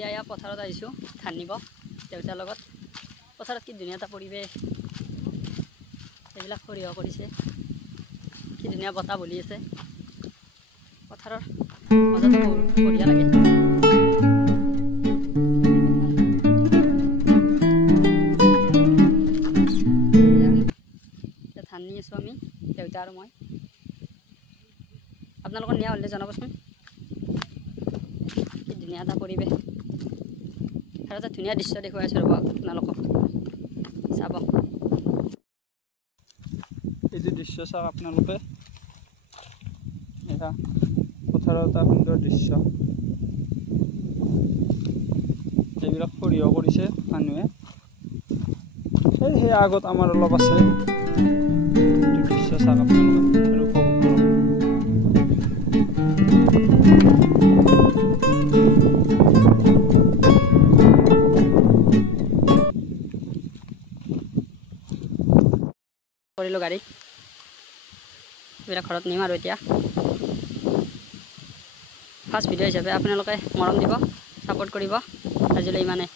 এতিয়া এয়া পথাৰত আহিছোঁ ধান নিব দেউতাৰ লগত। পথাৰত কি ধুনীয়া এটা পৰিৱেশ, এইবিলাক সৰিয়হ কৰিছে, কি ধুনীয়া বতাহ বলি আছে। পথাৰৰ মজাটো বঢ়িয়া লাগে। ধান নি আছোঁ আমি, দেউতা আৰু মই। আপোনালোকৰ নিয়া হ'লে জনাবচোন। কি ধুনীয়া এটা পৰিৱেশ আৰু এটা ধুনীয়া দৃশ্য দেখুৱাই আছোঁ ৰ'ব আপোনালোকক, চাব। এইটো দৃশ্য চাওক আপোনালোকে, এয়া পথাৰৰ এটা সুন্দৰ দৃশ্য। এইবিলাক সৰিয়হ কৰিছে মানুহে, সেই আগত আমাৰ অলপ আছে। এইটো দৃশ্য চাওক আপোনালোকে আৰু উপভোগ কৰক। কৰিলোঁ গাড়ী, এইবিলাক ঘৰত নিম আৰু এতিয়া। ফাৰ্ষ্ট ভিডিঅ' হিচাপে আপোনালোকে মৰম দিব, ছাপোৰ্ট কৰিব। আজিলৈ ইমানে।